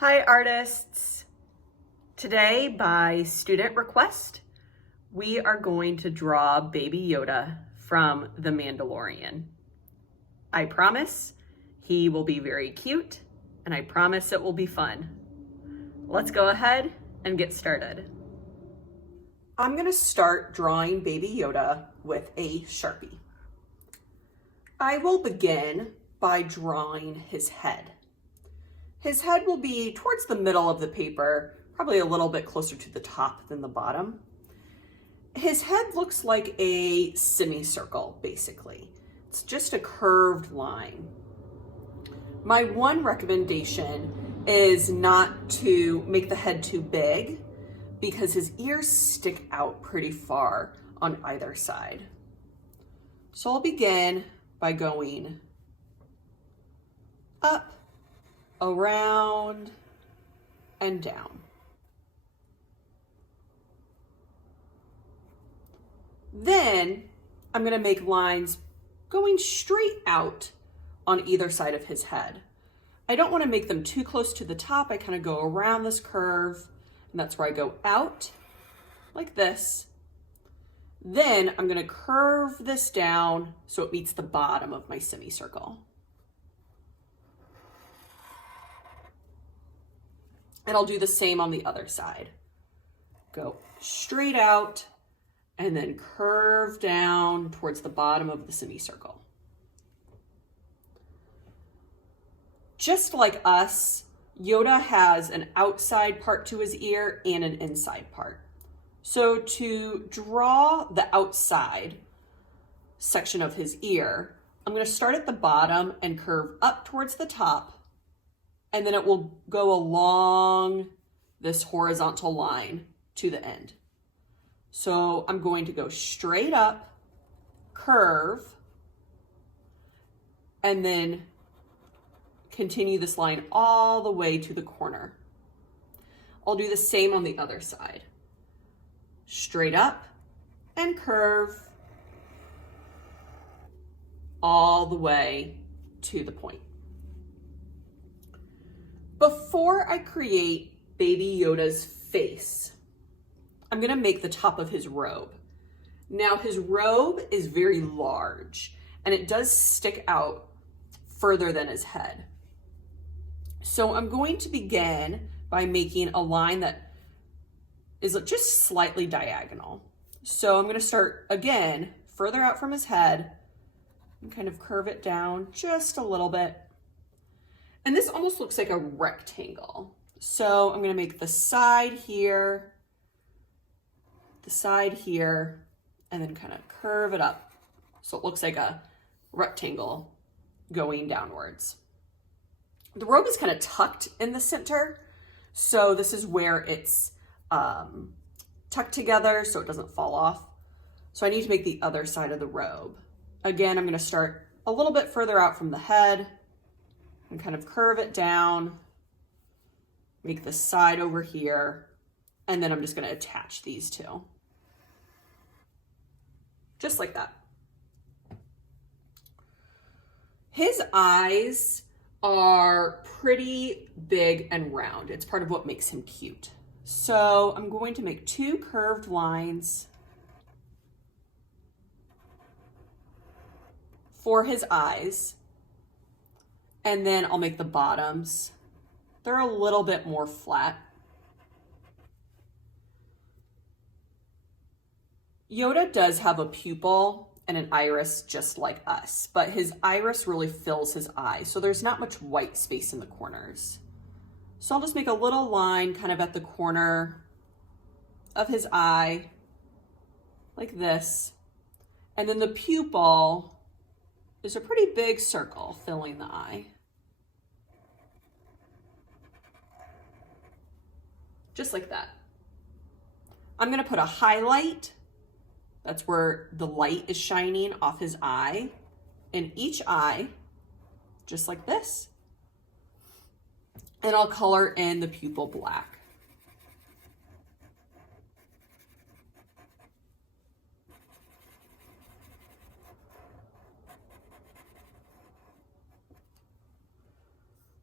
Hi artists! Today, by student request, we are going to draw Baby Yoda from The Mandalorian. I promise he will be very cute, and I promise it will be fun. Let's go ahead and get started. I'm going to start drawing Baby Yoda with a Sharpie. I will begin by drawing his head. His head will be towards the middle of the paper, probably a little bit closer to the top than the bottom. His head looks like a semicircle, basically. It's just a curved line. My one recommendation is not to make the head too big because his ears stick out pretty far on either side. So I'll begin by going up, around, and down. Then I'm going to make lines going straight out on either side of his head. I don't want to make them too close to the top. I kind of go around this curve, and that's where I go out like this. Then I'm going to curve this down so it meets the bottom of my semicircle. And I'll do the same on the other side. Go straight out and then curve down towards the bottom of the semicircle. Just like us, Yoda has an outside part to his ear and an inside part. So to draw the outside section of his ear, I'm going to start at the bottom and curve up towards the top, and then it will go along this horizontal line to the end. So I'm going to go straight up, curve, and then continue this line all the way to the corner. I'll do the same on the other side. Straight up and curve all the way to the point. Before I create Baby Yoda's face, I'm going to make the top of his robe. Now his robe is very large and it does stick out further than his head. So I'm going to begin by making a line that is just slightly diagonal. So I'm going to start again further out from his head and kind of curve it down just a little bit. And this almost looks like a rectangle. So I'm going to make the side here, and then kind of curve it up so it looks like a rectangle going downwards. The robe is kind of tucked in the center, so this is where it's tucked together so it doesn't fall off. So I need to make the other side of the robe. Again, I'm going to start a little bit further out from the head and kind of curve it down, make the side over here, and then I'm just going to attach these two. Just like that. His eyes are pretty big and round. It's part of what makes him cute. So I'm going to make two curved lines for his eyes, and then I'll make the bottoms. They're a little bit more flat. Yoda does have a pupil and an iris just like us, but his iris really fills his eye, so there's not much white space in the corners. So I'll just make a little line kind of at the corner of his eye, like this. And then the pupil is a pretty big circle filling the eye. Just like that. I'm going to put a highlight. That's where the light is shining off his eye, in each eye, just like this. And I'll color in the pupil black.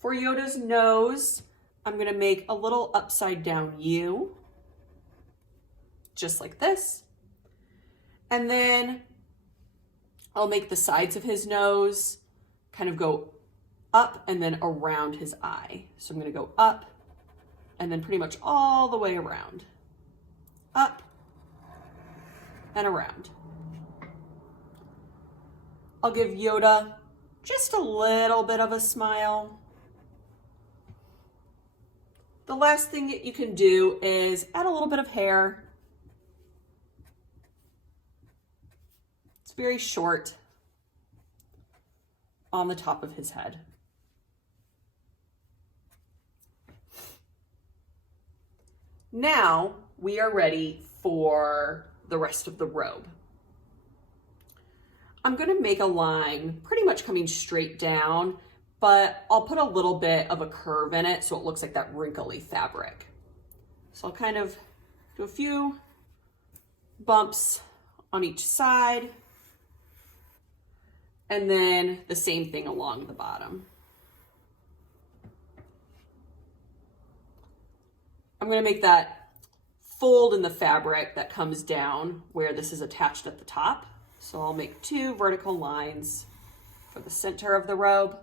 For Yoda's nose, I'm gonna make a little upside down U, just like this. And then I'll make the sides of his nose kind of go up and then around his eye. So I'm gonna go up and then pretty much all the way around. Up and around. I'll give Yoda just a little bit of a smile. The last thing that you can do is add a little bit of hair. It's very short on the top of his head. Now we are ready for the rest of the robe. I'm going to make a line pretty much coming straight down, but I'll put a little bit of a curve in it so it looks like that wrinkly fabric. So I'll kind of do a few bumps on each side, and then the same thing along the bottom. I'm going to make that fold in the fabric that comes down where this is attached at the top. So I'll make 2 vertical lines for the center of the robe.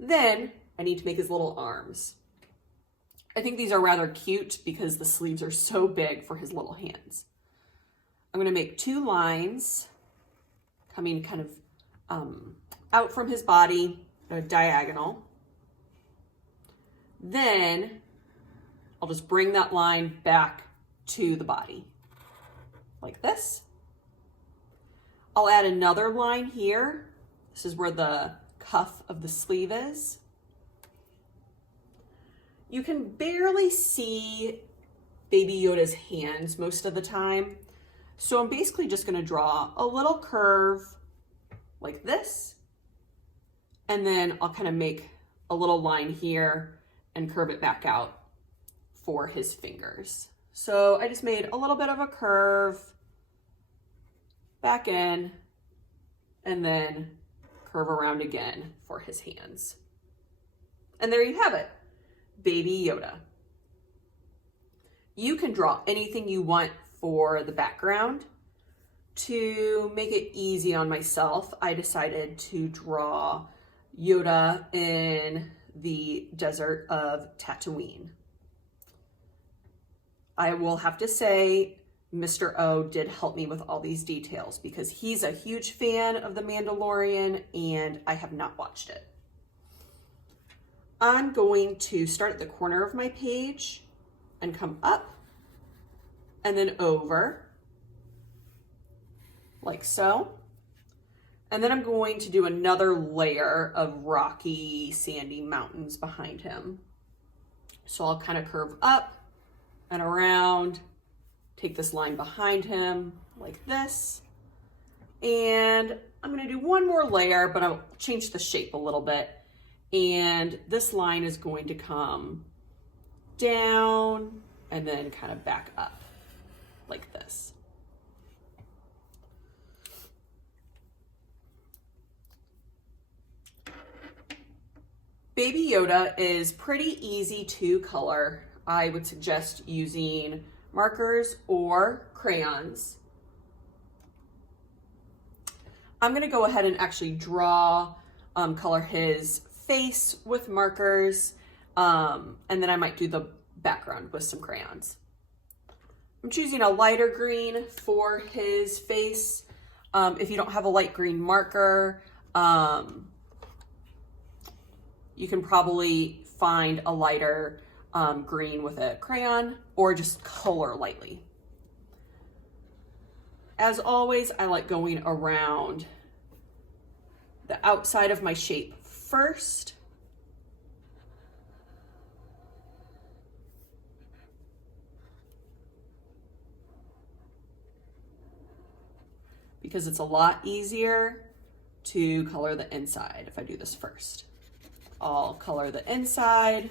Then I need to make his little arms. I think these are rather cute because the sleeves are so big for his little hands. I'm going to make 2 lines coming kind of out from his body, a diagonal. Then I'll just bring that line back to the body, like this. I'll add another line here. This is where the cuff of the sleeve is. You can barely see Baby Yoda's hands most of the time. So I'm basically just going to draw a little curve like this. And then I'll kind of make a little line here and curve it back out for his fingers. So I just made a little bit of a curve back in and then curve around again for his hands. And there you have it, Baby Yoda. You can draw anything you want for the background. To make it easy on myself, I decided to draw Yoda in the desert of Tatooine. I will have to say, Mr. O did help me with all these details because he's a huge fan of The Mandalorian and I have not watched it. I'm going to start at the corner of my page and come up and then over, like so. And then I'm going to do another layer of rocky, sandy mountains behind him. So I'll kind of curve up and around, take this line behind him like this. And I'm going to do one more layer, but I'll change the shape a little bit. And this line is going to come down and then kind of back up like this. Baby Yoda is pretty easy to color. I would suggest using markers or crayons. I'm going to go ahead and actually draw, color his face with markers, and then I might do the background with some crayons. I'm choosing a lighter green for his face. If you don't have a light green marker, you can probably find a lighter green with a crayon or just color lightly. As always, I like going around the outside of my shape first. Because it's a lot easier to color the inside if I do this first. I'll color the inside.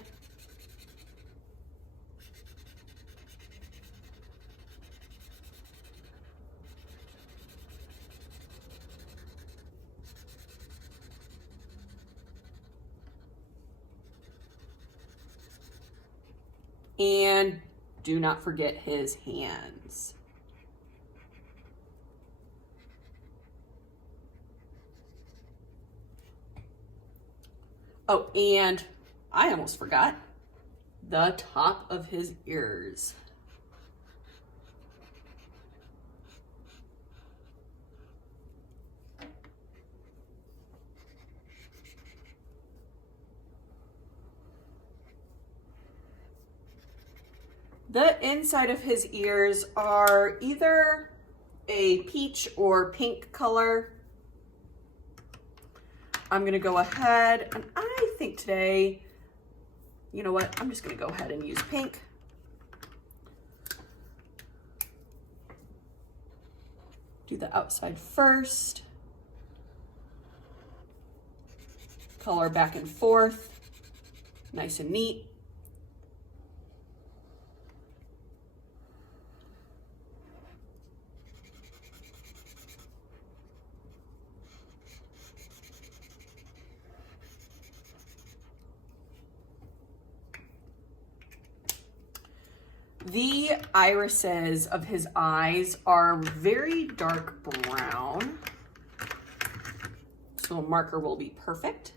do not forget his hands. Oh, and I almost forgot the top of his ears. The inside of his ears are either a peach or pink color. I'm gonna go ahead, and I think today, you know what, I'm just gonna go ahead and use pink. Do the outside first. Color back and forth, nice and neat. The irises of his eyes are very dark brown, so a marker will be perfect.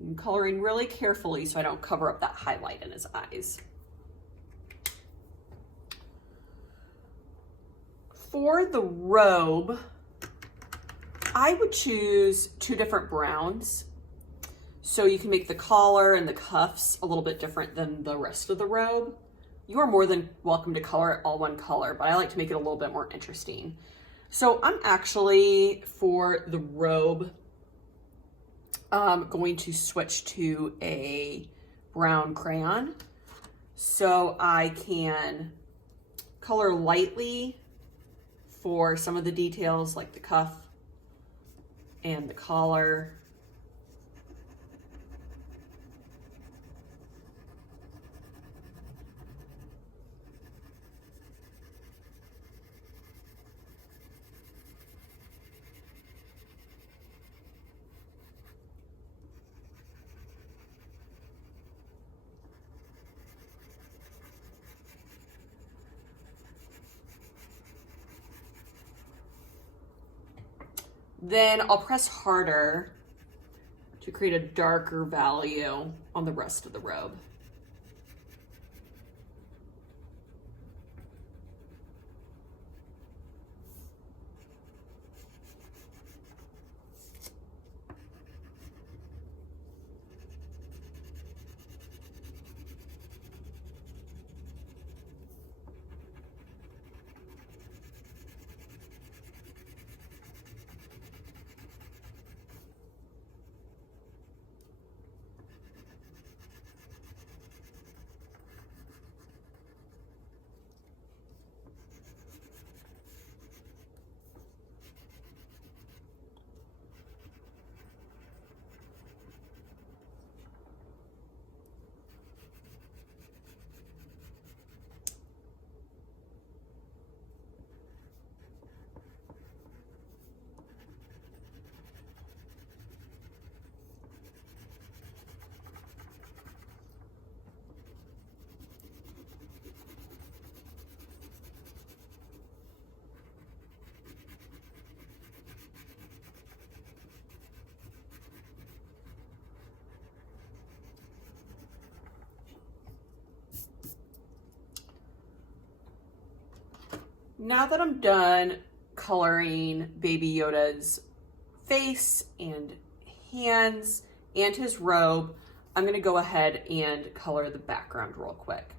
I'm coloring really carefully so I don't cover up that highlight in his eyes. For the robe, I would choose 2 different browns. So you can make the collar and the cuffs a little bit different than the rest of the robe. You are more than welcome to color it all one color, but I like to make it a little bit more interesting. So I'm actually, for the robe, going to switch to a brown crayon so I can color lightly for some of the details like the cuff and the collar. Then I'll press harder to create a darker value on the rest of the robe. Now that I'm done coloring Baby Yoda's face and hands and his robe, I'm gonna go ahead and color the background real quick.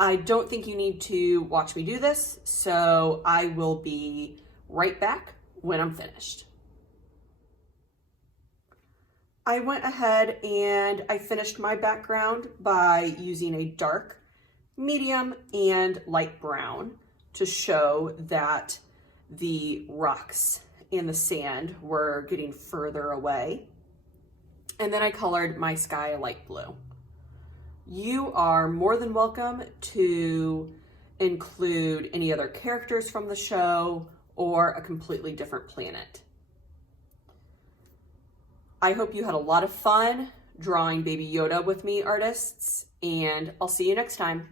I don't think you need to watch me do this, so I will be right back when I'm finished. I went ahead and I finished my background by using a dark, medium, and light brown to show that the rocks and the sand were getting further away. And then I colored my sky a light blue. You are more than welcome to include any other characters from the show or a completely different planet. I hope you had a lot of fun drawing Baby Yoda with me, artists, and I'll see you next time.